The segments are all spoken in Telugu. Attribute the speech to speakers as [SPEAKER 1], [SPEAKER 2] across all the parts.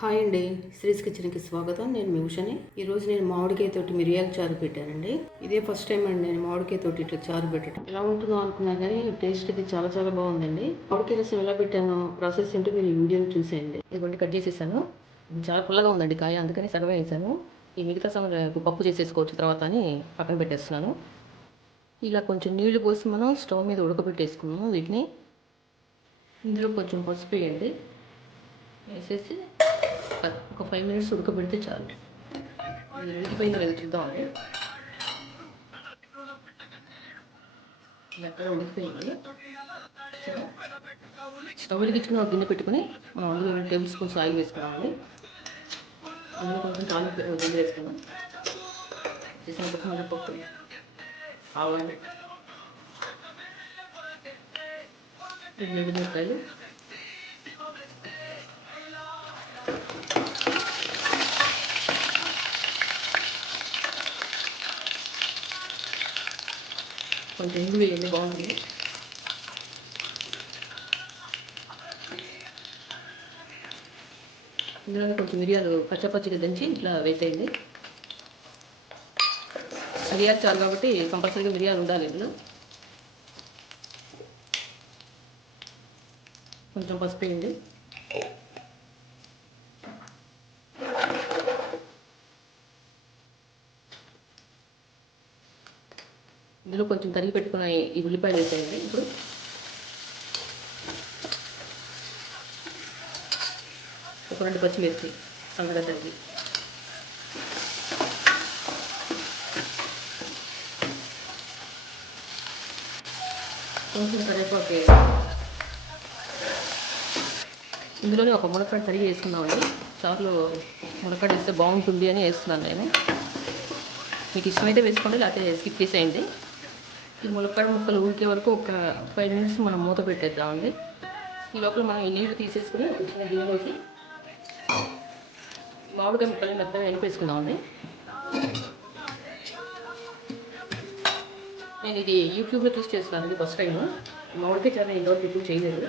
[SPEAKER 1] హాయ్ అండి. శ్రీస్ కిచెన్కి స్వాగతం. నేను మీ ఉషని. ఈరోజు నేను మామిడికాయ తోటి మిరియాల చారు పెట్టానండి. ఇదే ఫస్ట్ టైం అండి నేను మామిడికాయ తోటి ఇట్లా చారు పెట్టడం. ఎలా ఉంటుందో అనుకున్నా కానీ టేస్ట్ ఇది చాలా చాలా బాగుందండి. మామిడికాయ రసం ఎలా పెట్టాను ప్రాసెస్ ఏంటో మీరు వీడియోని చూసేయండి. ఇదిగోండి కట్ చేసేసాను. చాలా పుల్లగా ఉందండి కాయ అందుకని సగమే వేసాను. ఈ మిగతా సమయం పప్పు చేసేసుకోవచ్చు తర్వాత అని పక్కన పెట్టేస్తున్నాను. ఇలా కొంచెం నీళ్ళు పోసి మనం స్టవ్ మీద ఉడకబెట్టేసుకున్నాము వీటిని. ఇందులో కొంచెం పసుపు వేయండి. వేసేసి ఒక ఫైవ్ మినిట్స్ ఉడకబెడితే చాలు ఇది ఉడికిపోయిందో లేదో చూద్దామండి ఇది అక్కడ ఉడికిపోయింది స్టవ్ వెలిగించుకుని ఒక గిన్నె పెట్టుకుని మనం అందులో రెండు టేబుల్ స్పూన్స్ ఆయిల్ వేసుకున్నామండి అందులో కొంచెం తాలింపు గిన్నె వేసుకున్నాం చేసిన పప్పు ఆవాలు రెండు మిరపకాయలు కొంచెం బిర్యానీ వేయండి బాగుంది. ఇందులో కొంచెం మిరియాలు పచ్చపచ్చిగా దంచి ఇట్లా వేసేయండి. మిరియాలు చాలు కాబట్టి కంపల్సరీగా మిరియాలు ఉండాలి ఇందులో. కొంచెం పసుపు వేయండి. ఇందులో కొంచెం తరిగి పెట్టుకున్న ఈ ఉల్లిపాయలు వేసేయండి. ఇప్పుడు ఒక రెండు పచ్చిమిర్చి సన్నగా తరిగి. కొంచెం కరివేపాకు ఇందులోనే ఒక మునక్కాడ తరిగి వేసుకున్నామండి చారులో మునక్కాడ వేస్తే బాగుంటుంది అని వేస్తున్నాను నేను. మీకు ఇష్టమైతే వేసుకోండి లేకపోతే స్కిప్ చేసేయండి. ఈ ములక్కాడ ముక్కలు ఉడికే వరకు ఒక ఫైవ్ మినిట్స్ మనం మూత పెట్టేద్దామండి. ఈ లోపల మనం ఈ నీళ్ళు తీసేసుకుని ఒక చిన్న మామిడికాయ ముక్కలు మెత్తగా ఎనిపేసుకుందామండి నేను ఇది యూట్యూబ్లో చూసి చేస్తున్నాను ఇది ఫస్ట్ టైం మామిడికాయ చాలా ఇంతవరకు ఎప్పుడు చేయలేదు.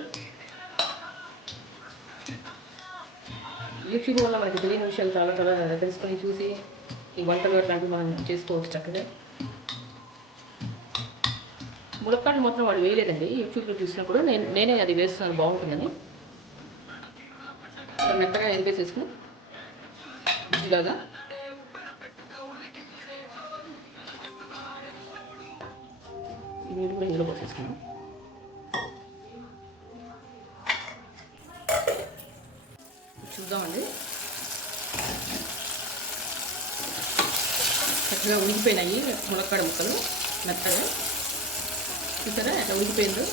[SPEAKER 1] యూట్యూబ్ వల్ల మనకి తెలియని విషయాలు చాలా చాలా తెలుసుకొని చూసి ఈ వంటలు అట్లాంటివి మనం చేసుకోవచ్చు చక్కగా. ములక్కాడలు మొత్తం వాడు వేయలేదండి. యూట్యూబ్లో చూసినప్పుడు నేను నేనే అది వేస్తున్నాను బాగుంటుందని. మెత్తగా ఎనిపేసేసుకుని ఇలాగా. ఈ నీళ్ళు కూడా ఇందులో పోసేసుకున్నాం. చూద్దామండి. చక్కగా ఉడికిపోయినాయి ములక్కాడ ముక్కలు మెత్తగా. చూసారా? అట్లా ఉడికిపోయిందో?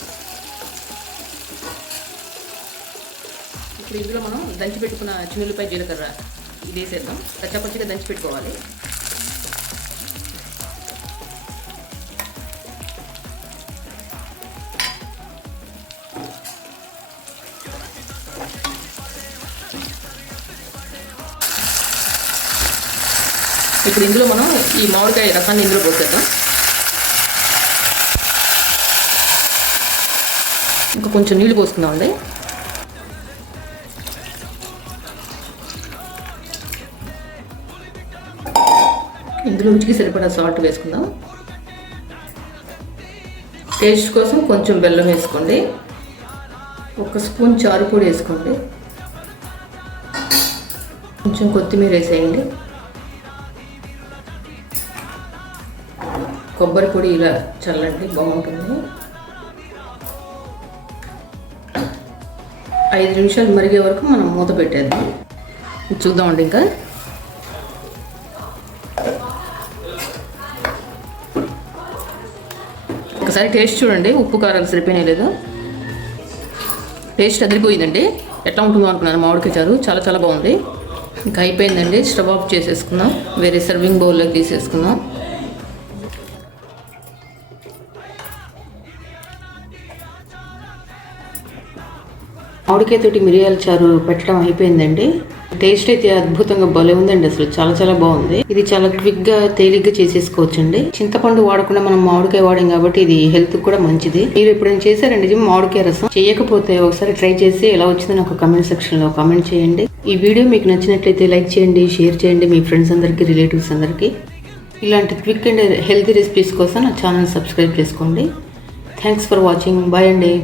[SPEAKER 1] ఇప్పుడు ఇందులో మనం దంచి పెట్టుకున్న చిన్నులపై జీలకర్ర ఇది వేసేద్దాం పచ్చపచ్చిగా దంచి పెట్టుకోవాలి. ఇప్పుడు ఇందులో మనం ఈ మామిడికాయ రసాన్ని ఇందులో పోసేద్దాం. ఇంకా కొంచెం నీళ్ళు పోసుకుందామండి ఇందులో రుచికి సరిపడా సాల్ట్ వేసుకుందాం. టేస్ట్ కోసం కొంచెం బెల్లం వేసుకోండి. ఒక స్పూన్ చారు పొడి వేసుకోండి. కొంచెం కొత్తిమీర వేసేయండి. కొబ్బరి పొడి ఇలా చల్లండి బాగుంటుంది. ఐదు నిమిషాలు మరిగే వరకు మనం మూత పెట్టేద్దాం. చూద్దామండి ఇంకా. ఒకసారి టేస్ట్ చూడండి ఉప్పు కారాలు సరిపోయినాయి లేదు. టేస్ట్ అదిరిపోయిందండి. ఎట్లా ఉంటుందో అనుకున్నాను మామిడికాయ చారు. చాలా చాలా బాగుంది. ఇంకా అయిపోయిందండి. స్టవ్ ఆఫ్ చేసేసుకుందాం. వేరే సర్వింగ్ బౌల్లోకి తీసేసుకుందాం. మామిడికాయ తోటి మిరియాల చారు పెట్టడం అయిపోయిందండి.
[SPEAKER 2] టేస్ట్ అయితే అద్భుతంగా భలే ఉందండి అసలు. చాలా చాలా బాగుంది. ఇది చాలా క్విక్గా తేలిగ్గా చేసేసుకోవచ్చండి. చింతపండు వాడకుండా మనం మామిడికాయ వాడాం కాబట్టి ఇది హెల్త్ కూడా మంచిది. మీరు ఎప్పుడైనా చేశారండి? మామిడికాయ రసం. చేయకపోతే ఒకసారి ట్రై చేసి ఎలా వచ్చిందో నాకు కమెంట్ సెక్షన్లో కామెంట్ చేయండి. ఈ వీడియో మీకు నచ్చినట్లయితే లైక్ చేయండి షేర్ చేయండి మీ ఫ్రెండ్స్ అందరికీ రిలేటివ్స్ అందరికీ. ఇలాంటి క్విక్ అండ్ హెల్తీ రెసిపీస్ కోసం నా ఛానల్ సబ్స్క్రైబ్ చేసుకోండి. Thanks for watching. బాయ్ అండి.